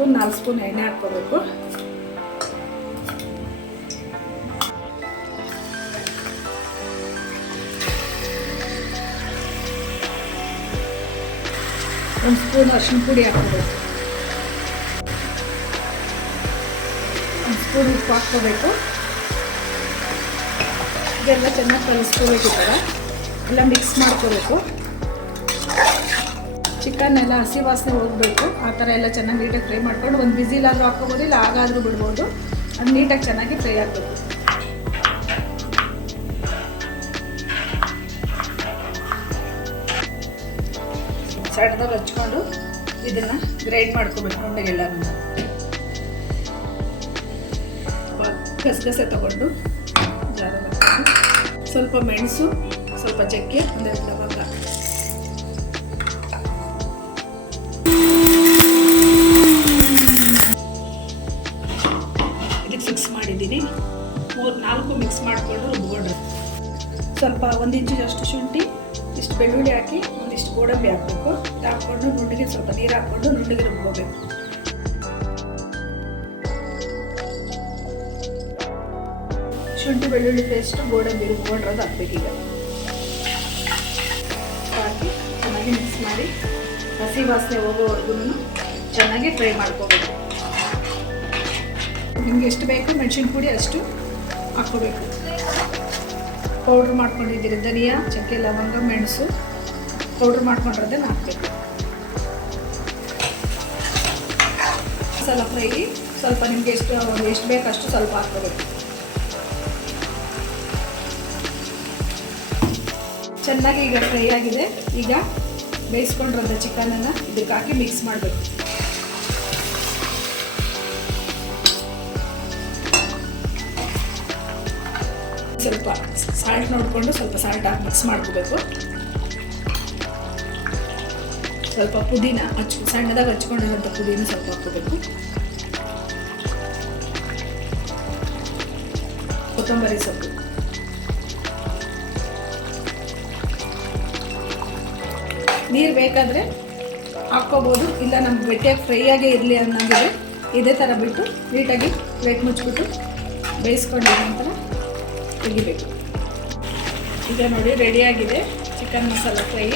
Spoon 4 spoon ಎಣ್ಣೆ ಹಾಕ್ಕೋಬೇಕು. ಒಂದು ಸ್ಪೂನ್ ಅರಿಶಿನ ಪುಡಿ ಹಾಕ್ಕೋಬೇಕು. ಒಂದು ಸ್ಪೂನ್ ಉಪ್ಪು ಹಾಕ್ಕೋಬೇಕು. ಇದೆಲ್ಲ ಚೆನ್ನಾಗಿ ಕಲಿಸ್ಕೋಬೇಕು. ಈ ಥರ ಎಲ್ಲ ಮಿಕ್ಸ್ ಮಾಡ್ಕೋಬೇಕು. ಚಿಕನ್ ಎಲ್ಲ ಹಸಿ ವಾಸನೆ ಹೋಗಬೇಕು. ಆ ಥರ ಎಲ್ಲ ಚೆನ್ನಾಗಿ ನೀಟಾಗಿ ಫ್ರೈ ಮಾಡ್ಕೊಂಡು ಒಂದು ಬಿಸಿಲಾದರೂ ಹಾಕ್ಕೋಬೋದು, ಇಲ್ಲ ಆಗಾದರೂ ಬಿಡ್ಬೋದು. ಅದು ನೀಟಾಗಿ ಚೆನ್ನಾಗಿ ಫ್ರೈ ಆಗಬೇಕು. ಸಣ್ಣದಾಗಿ ಹಚ್ಕೊಂಡು ಇದನ್ನು ಗ್ರೈಂಡ್ ಮಾಡ್ಕೋಬೇಕು. ಉಂಡೆಗೆಲ್ಲ ಗಸಗಸೆ ತಗೊಂಡು ಜಾರಲ್ಲಿ ಹಾಕ್ಕೊಂಡು ಸ್ವಲ್ಪ ಮೆಣಸು, ಸ್ವಲ್ಪ ಚಕ್ಕೆ, ಒಂದೆರಡು ಲವಂಗ, ಇದಕ್ಕೆ ಮಿಕ್ಸ್ ಮಾಡಿದ್ದೀನಿ. 3-4 ಮಿಕ್ಸ್ ಮಾಡಿಕೊಂಡು ರುಬ್ಕೊಂಡ್ರೆ ಸ್ವಲ್ಪ 1 ಇಂಚಷ್ಟು ಶುಂಠಿ, ಇಷ್ಟು ಬೆಳ್ಳುಳ್ಳಿ ಹಾಕಿ ಒಂದಿಷ್ಟು ಗೋಡಂಬಿ ಹಾಕಬೇಕು. ಹಾಕ್ಕೊಂಡು ನುಣ್ಣಗೆ ಸ್ವಲ್ಪ ನೀರು ಹಾಕ್ಕೊಂಡು ನುಣ್ಣಗೆ ರುಬ್ಕೋಬೇಕು. ಶುಂಠಿ ಬೆಳ್ಳುಳ್ಳಿ ಪೇಸ್ಟು ಗೋಡಂಬಿ ರುಬ್ಕೊಂಡ್ರದ್ದು ಹಾಕ್ಬೇಕು. ಈಗ ಹಾಕಿ ಚೆನ್ನಾಗಿ ಮಿಕ್ಸ್ ಮಾಡಿ ಹಸಿ ವಾಸನೆ ಹೋಗೋವರೆಗೂ ಚೆನ್ನಾಗಿ ಫ್ರೈ ಮಾಡ್ಕೋಬೇಕು. ನಿಮ್ಗೆ ಎಷ್ಟು ಬೇಕು ಮೆಣಸಿನ ಪುಡಿ ಅಷ್ಟು ಹಾಕ್ಕೋಬೇಕು. ಪೌಡ್ರ್ ಮಾಡ್ಕೊಂಡಿದ್ದೀರಿ ಧನಿಯಾ, ಚಕ್ಕೆ, ಲವಂಗ, ಮೆಣಸು ಪೌಡ್ರ್ ಮಾಡ್ಕೊಂಡಿರೋದನ್ನು ಹಾಕಬೇಕು. ಮಸಾಲ ಫ್ರೈ ಸ್ವಲ್ಪ ನಿಮಗೆ ಎಷ್ಟು ಬೇಕಷ್ಟು ಸ್ವಲ್ಪ ಹಾಕ್ಕೋಬೇಕು. ಚೆನ್ನಾಗಿ ಈಗ ಫ್ರೈ ಆಗಿದೆ. ಈಗ ಬೇಯಿಸ್ಕೊಂಡಿರೋಂಥ ಚಿಕನನ್ನು ಇದಕ್ಕೆ ಹಾಕಿ ಮಿಕ್ಸ್ ಮಾಡಬೇಕು. ಸ್ವಲ್ಪ ಸಾಲ್ಟ್ ನೋಡಿಕೊಂಡು ಸ್ವಲ್ಪ ಸಾಲ್ಟ್ ಹಾಕಿ ಮಿಕ್ಸ್ ಮಾಡ್ಕೋಬೇಕು. ಸ್ವಲ್ಪ ಪುದೀನ ಸಣ್ಣದಾಗಿ ಹಚ್ಕೊಂಡಿರೋಂಥ ಪುದೀನ ಸ್ವಲ್ಪ ಹಾಕ್ಕೋಬೇಕು. ಕೊತ್ತಂಬರಿ ಸೊಪ್ಪು, ನೀರು ಬೇಕಾದರೆ ಹಾಕ್ಕೋಬೋದು, ಇಲ್ಲ ನಮ್ಗೆ ಗಟ್ಟಿಯಾಗಿ ಫ್ರೈ ಆಗೇ ಇರಲಿ ಅನ್ನೋದಿದೆ ಇದೇ ಥರ ಬಿಟ್ಟು ನೀಟಾಗಿ ಪ್ಲೇಟ್ ಮುಚ್ಚಿಬಿಟ್ಟು ಬೇಯಿಸ್ಕೊಂಡಿದ ನಂತರ ತೆಗಿಬೇಕು. ಈಗ ನೋಡಿ ರೆಡಿಯಾಗಿದೆ ಚಿಕನ್ ಮಸಾಲ ಫ್ರೈ.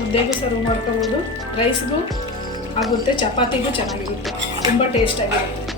ಮುದ್ದೆಗೂ ಸರ್ವ್ ಮಾಡ್ಕೋಬೋದು, ರೈಸ್ಗೂ ಆಗುತ್ತೆ, ಚಪಾತಿಗೂ ಚೆನ್ನಾಗಿರುತ್ತೆ, ತುಂಬ ಟೇಸ್ಟಾಗಿರುತ್ತೆ.